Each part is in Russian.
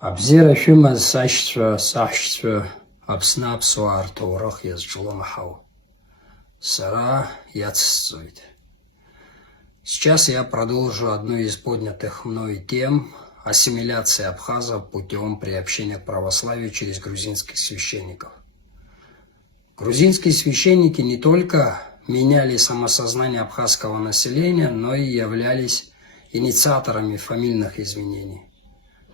Абзира шума сахшва абсна абсуар тоурах язджуломахау. Сара яцзует. Сейчас я продолжу одну из поднятых мной тем – ассимиляции абхазов путем приобщения к православию через грузинских священников. Грузинские священники не только меняли самосознание абхазского населения, но и являлись инициаторами фамильных изменений.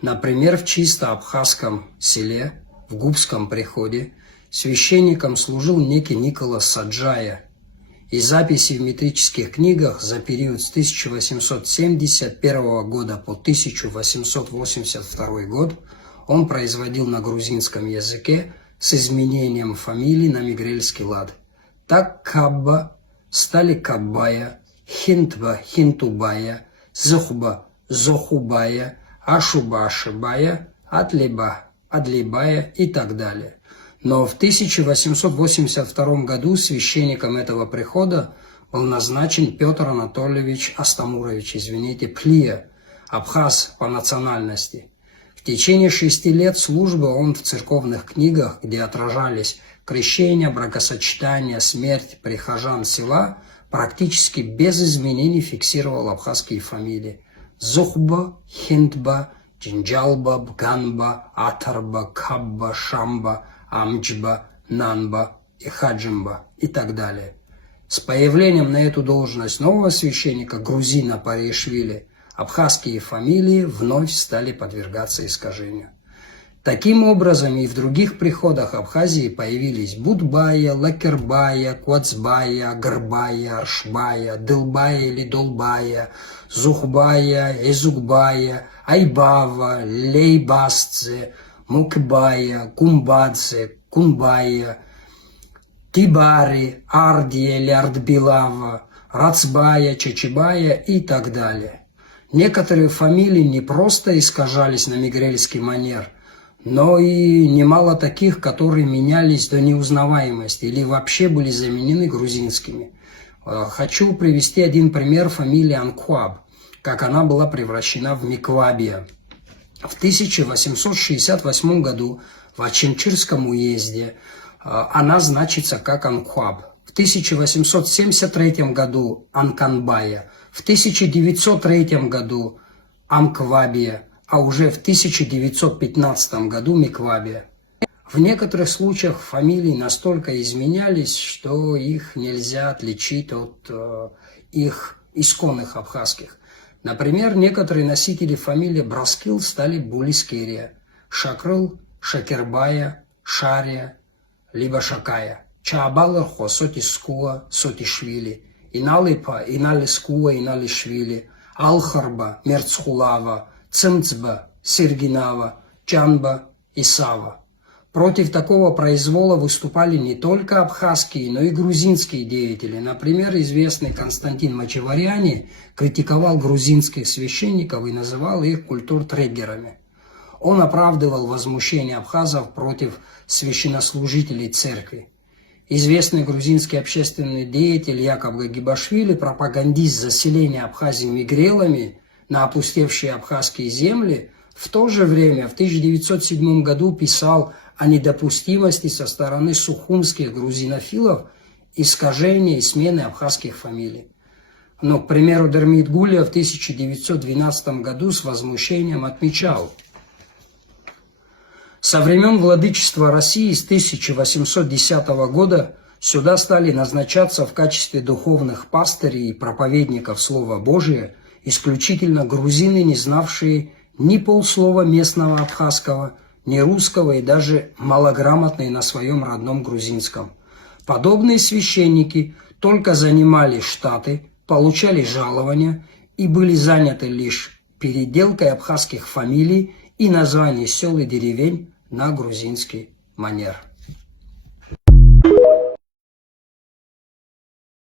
Например, в чисто абхазском селе, в Губском приходе, священником служил некий Николас Саджая, и записи в метрических книгах за период с 1871 года по 1882 год он производил на грузинском языке с изменением фамилий на мигрельский лад. Так Кабба стали Каббая, Хинтба – Хинтубая, Зохба – Зохубая, Ашуба – Ашибая, Атлиба – Адлибая и так далее. Но в 1882 году священником этого прихода был назначен Петр Анатольевич Астамурович, Плия, абхаз по национальности. В течение 6 лет службы он в церковных книгах, где отражались крещение, бракосочетание, смерть прихожан села, практически без изменений фиксировал абхазские фамилии: Зухба, Хинтба, Джинджалба, Бганба, Атарба, Кабба, Шамба, Амджба, Нанба и Хаджимба и так далее. С появлением на эту должность нового священника, грузина Паришвили, абхазские фамилии вновь стали подвергаться искажению. Таким образом, и в других приходах Абхазии появились Будбая, Лакербая, Квацбая, Гарбая, Аршбая, Дылбая или Долбая, Зухбая, Эзугбая, Айбава, Лейбасце, Мукбая, Кумбадзе, Кумбая, Тибари, Ардия или Ардбилава, Рацбая, Чачибая и так далее. Некоторые фамилии не просто искажались на мигрельский манер, но и немало таких, которые менялись до неузнаваемости или вообще были заменены грузинскими. Хочу привести один пример фамилии Анкуаб, как она была превращена в Миквабия. В 1868 году в Ачинчирском уезде она значится как Анкуаб. В 1873 году Анканбая, в 1903 году Амквабия, а уже в 1915 году Миквабия. В некоторых случаях фамилии настолько изменялись, что их нельзя отличить от их исконных абхазских. Например, некоторые носители фамилии Браскил стали Булискерия, Шакрыл – Шакербая, Шария, либо Шакая, Чаабалархо – Сотискуа, Сотишвили, Иналипа – Иналискуа, Иналишвили, Алхарба – Мерцхулава, Цимцба, Сергинава, Чанба и Сава. Против такого произвола выступали не только абхазские, но и грузинские деятели. Например, известный Константин Мачеваряни критиковал грузинских священников и называл их культуртреггерами. Он оправдывал возмущение абхазов против священнослужителей церкви. Известный грузинский общественный деятель Яков Гагибашвили, пропагандист заселения Абхазии мигрелами на опустевшие абхазские земли, в то же время в 1907 году писал о недопустимости со стороны сухумских грузинофилов искажения и смены абхазских фамилий. Но, к примеру, Дермит Гулия в 1912 году с возмущением отмечал: со времен владычества России с 1810 года сюда стали назначаться в качестве духовных пастырей и проповедников Слова Божия исключительно грузины, не знавшие ни полслова местного абхазского, ни русского и даже малограмотные на своем родном грузинском. Подобные священники только занимали штаты, получали жалования и были заняты лишь переделкой абхазских фамилий и названий сел и деревень на грузинский манер.